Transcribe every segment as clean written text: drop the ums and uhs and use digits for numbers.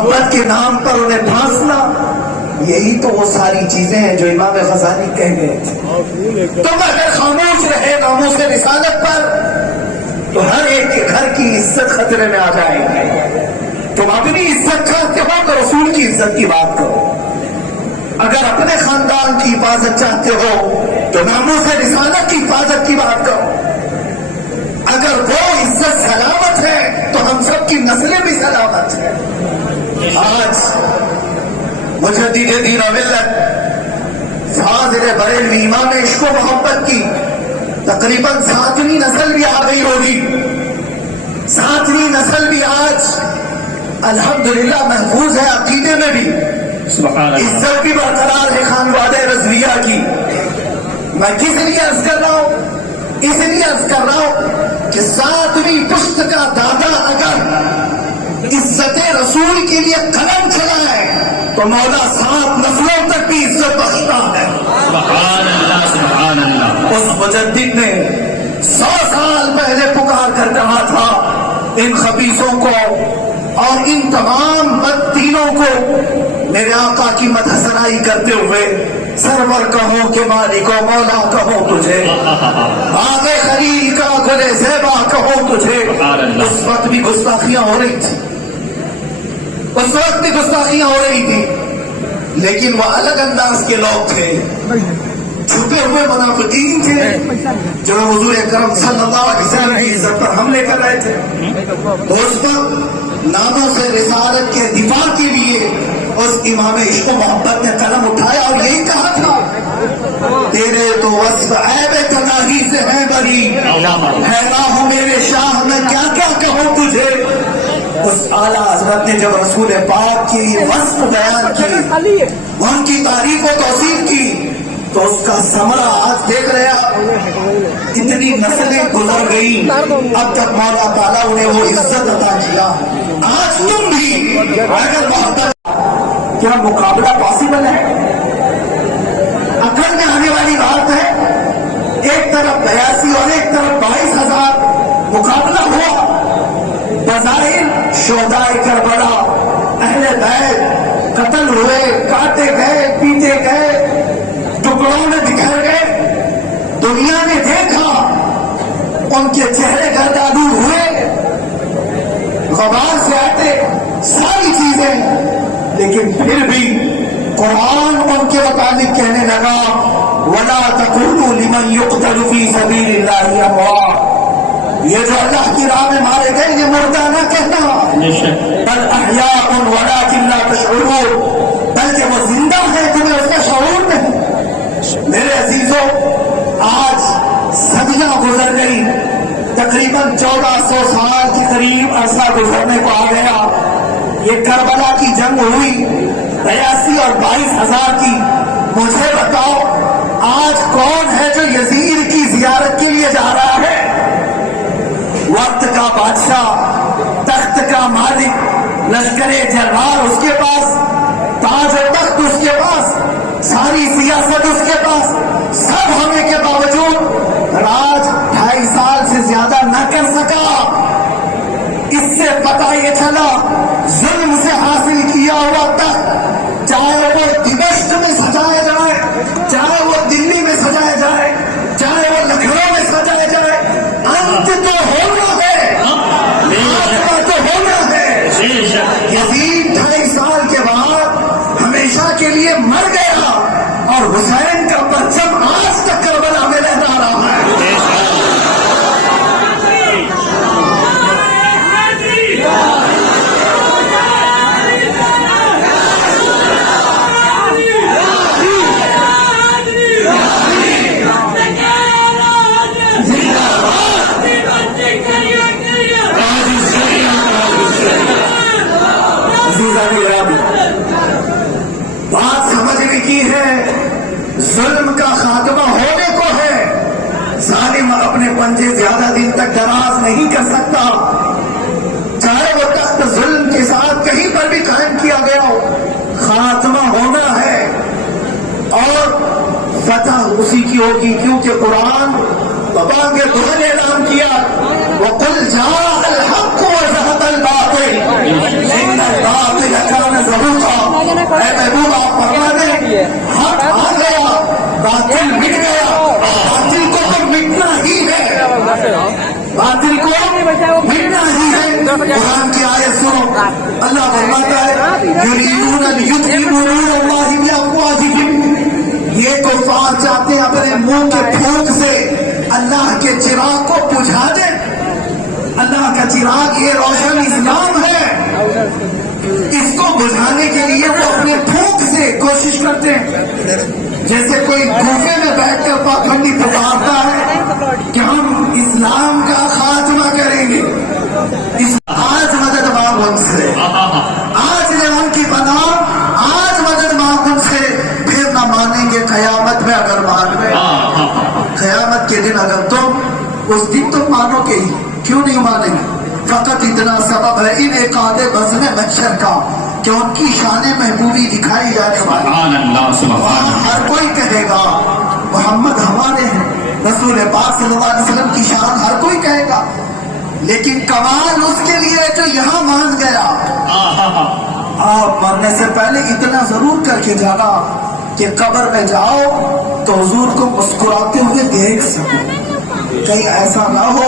محبت کے نام پر انہیں پھانسنا، یہی تو وہ ساری چیزیں ہیں جو امام غزالی کہہ گئے تھے۔ تم اگر خاموش رہے ناموس رسالت پر تو ہر ایک کے گھر کی عزت خطرے میں آ جائے گی۔ تم اپنی عزت چاہتے ہو تو رسول کی عزت کی بات کرو، اگر اپنے خاندان کی حفاظت چاہتے ہو تو ناموس رسالت کی حفاظت کی بات کرو۔ اگر وہ عزت سلامت ہے تو ہم سب کی نسلیں بھی سلامت ہیں۔ آج مجدد دین و ملت فاضل بریلوی امام عشق و محبت کی تقریباً 7ویں نسل بھی آ گئی ہوگی۔ 7ویں نسل بھی آج الحمدللہ محفوظ ہے، عقیدے میں بھی عزت بھی برقرار ہے خانوادہ رضویہ کی۔ میں کس لیے عرض کر رہا ہوں؟ اس لیے عرض کر رہا ہوں کہ 7ویں پشت کا دادا اگر عزت رسول کے لیے قلم چلائے تو مولا 7 نسلوں تک بھی عزت بخشتا ہے۔ سبحان اللہ سبحان اللہ۔ اس مجدد نے 100 سال پہلے پکار کر کہا تھا ان خبیثوں کو اور ان تمام بددینوں کو میرے آقا کی مدح ثنائی کرتے ہوئے، سرور کہو کہ مالک و مولا کہو تجھے، باغ خلیل کا گل زیبا کہو تجھے۔ اس وقت بھی گستاخیاں ہو رہی تھی، اس وقت بھی گستاخیاں ہو رہی تھی، لیکن وہ الگ انداز کے لوگ تھے، چھپے ہوئے منافقین تھے جو حضور اکرم صلی اللہ علیہ وسلم کی عزت پر حملے کر رہے تھے۔ اس وقت ناموں سے رسالت کے دفاع کے لیے اس امام عشق و محبت نے قلم اٹھایا اور یہی کہا تھا تیرے تو وصف عیب تناہی سے ہے بری، حیران ہوں میرے شاہ میں کیا کیا کہوں تجھے۔ اس اعلیٰ حضرت نے جب رسول پاک کی وصف بیان کی، ان کی تعریف و توصیف کی، تو اس کا ثمرہ آج دیکھ رہے آپ، اتنی نسلیں گزر گئی، اب تک مولا تعالیٰ انہیں وہ عزت عطا کیا۔ آج تم بھی اگر محبت، کیا مقابلہ پاسبل ہے؟ عقل میں آنے والی بات ہے۔ ایک طرف 82 اور ایک طرف 22,000 مقابلہ ہوا، بظاہر شہدائے کربلا اہل بیت قتل ہوئے، کاٹے گئے، پیٹے گئے، ٹکڑوں میں بکھر گئے، دنیا نے دیکھا ان کے چہرے گردآلود ہوئے، غبار سے آتے ساری چیزیں، لیکن پھر بھی قرآن ان کے متعلق کہنے لگا وَلَا تَقُولُوا لِمَنْ يُقْتَلُ فِي سَبِيلِ اللَّهِ أَمْوَاتٌ، یہ جو اللہ کی راہ میں مارے گئے یہ مردہ نہ کہنا، بل احیاء وَلَٰكِن لَا تَشْعُرُونَ، بلکہ وہ زندہ ہے تمہیں اس کا شعور نہیں۔ میرے عزیزوں، آج صدیاں گزر گئی، تقریباً 1400 سال کے قریب عرصہ گزرنے کو آ گیا۔ یہ کربلا کی جنگ ہوئی 82 اور 22,000 کی۔ مجھے بتاؤ آج کون ہے جو یزید کی زیارت کے لیے جا رہا ہے؟ وقت کا بادشاہ، تخت کا مالک، لشکر جرار اس کے پاس، تاج و تخت اس کے پاس، ساری سیاست اس کے پاس، سب ہونے کے باوجود راج 2.5 سال سے زیادہ نہ کر سکا۔ اس سے پتہ یہ چلا ظلم سے حاصل کیا ہوا تخت، چاہے وہ دمشق میں سجایا جائے، چاہے وہ دلی میں سجایا جائے، چاہے وہ لکھنؤ میں سجایا جائے، انت تو ہونا ہے، آخرہ تو ہونا ہے۔ یزید 2.5 سال کے بعد ہمیشہ کے لیے مر گیا اور حسین کا پرچم آج تک کربلا میں لہرا رہا ہے۔ بات سمجھنے کی ہے، ظلم کا خاتمہ ہونے کو ہے، ظالم اپنے پنجے زیادہ دن تک دراز نہیں کر سکتا، چاہے وہ تخت ظلم کے ساتھ کہیں پر بھی قائم کیا گیا ہو، خاتمہ ہونا ہے اور فتح اسی کی ہوگی، کیونکہ قرآن بابا کے دعا نے اعلان کیا وَقُلْ جَاءَ الْحَقُّ وَزَهَقَ الْبَاطِلُ إِنَّ الْبَاطِلَ کی آیت سنو، اللہ فرماتا ہے یریدون ان یطفئوا نور اللہ بافواہہم، یہ کفار چاہتے ہیں اپنے منہ کے پھونک سے اللہ کے چراغ کو بجھا دیں۔ اللہ کا چراغ یہ روشن اسلام ہے، اس کو بجھانے کے لیے وہ اپنے پھونک سے کوشش کرتے ہیں، جیسے کوئی گوفے میں بیٹھ کر پاکھنڈی پکارتا ہے کہ ہم اسلام کا خاتمہ کریں گے۔ آج مدد مانگ ان سے، آج لے ان کی پناہ، آج مدد مانگ ان سے، پھر نہ مانیں گے قیامت میں اگر مان گئے۔ قیامت کے دن اگر تم اس دن تم مانو گے ہی، کیوں نہیں مانیں گے؟ فقط اتنا سبب ہے ان ایقاد بزم محشر کا کہ ان کی شان محبوبی دکھائی جانے والی۔ سبحان اللہ سبحان اللہ۔ ہر کوئی کہے گا محمد ہمارے ہیں، رسول پاک صلی اللہ علیہ وسلم کی شان ہر کوئی کہے گا، لیکن کمال اس کے لیے جو یہاں مان گیا۔ آپ مرنے سے پہلے اتنا ضرور کر کے جانا کہ قبر میں جاؤ تو حضور کو مسکراتے ہوئے دیکھ سکو۔ کہیں ایسا نہ ہو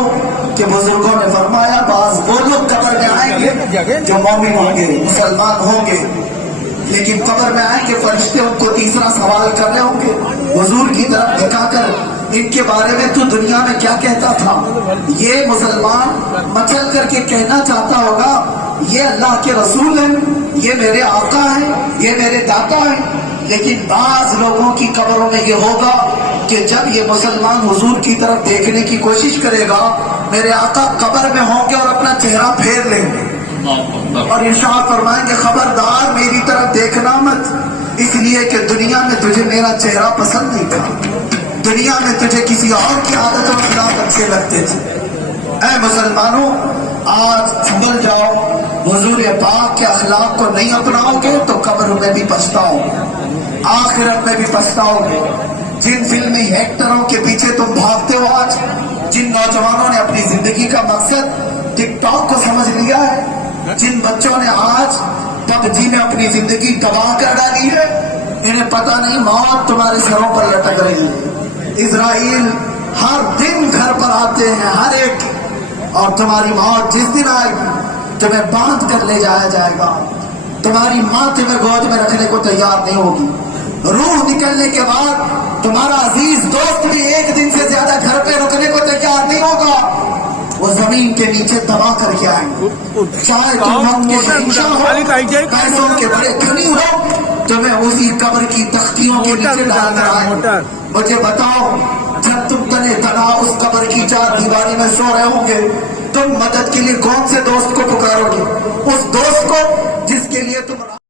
کہ بزرگوں نے فرمایا بعض وہ لوگ قبر میں آئیں گے جو مومن ہوں گے، مسلمان ہوں گے، لیکن قبر میں آئیں گے فرشتے ان کو تیسرا سوال کر رہے ہوں گے حضور کی طرف دکھا کر، ان کے بارے میں تو دنیا میں کیا کہتا تھا؟ یہ مسلمان مچل کر کے کہنا چاہتا ہوگا یہ اللہ کے رسول ہیں، یہ میرے آقا ہیں، یہ میرے داتا ہیں، لیکن بعض لوگوں کی قبروں میں یہ ہوگا کہ جب یہ مسلمان حضور کی طرف دیکھنے کی کوشش کرے گا میرے آقا قبر میں ہوں گے اور اپنا چہرہ پھیر لیں گے اور ارشاد فرمائیں گے خبردار میری طرف دیکھنا مت، اس لیے کہ دنیا میں تجھے میرا چہرہ پسند نہیں تھا، دنیا میں تجھے کسی اور کی عادت و اخلاق اچھے لگتے تھے۔ اے مسلمانوں آج سنبھل جاؤ، حضور پاک کے اخلاق کو نہیں اپناؤ گے تو قبر میں بھی پچھتاؤ گے، آخرت میں بھی پچھتاؤ گے۔ جن فلمی ایکٹروں کے پیچھے تم بھاگتے ہو، آج جن نوجوانوں نے اپنی زندگی کا مقصد ٹک ٹاک کو سمجھ لیا ہے، جن بچوں نے آج پب جی میں اپنی زندگی تباہ کر ڈالی ہے، انہیں پتہ نہیں موت تمہارے سروں پر لٹک رہی ہے۔ اسرائیل ہر دن گھر پر آتے ہیں ہر ایک، اور تمہاری موت جس دن آئے گی تمہیں باندھ کر لے جایا جائے گا، تمہاری ماں تمہیں گود میں رکھنے کو تیار نہیں ہوگی، روح نکلنے کے بعد تمہارا عزیز دوست بھی ایک دن سے زیادہ گھر پہ رکنے کو تیار نہیں ہوگا، وہ زمین کے نیچے دبا کر کے آئیں گے۔ چاہے تم وقت کے شہنشاہ ہو، پیسوں کے بڑے دھنی ہو، تمہیں اسی قبر کی تختیوں کے نیچے ڈال کر آئیں گے۔ مجھے بتاؤ جب تم تنے تنا اس قبر کی چار دیواری میں سو رہے ہوں گے تم مدد کے لیے کون سے دوست کو پکارو گے؟ اس دوست کو جس کے لیے تم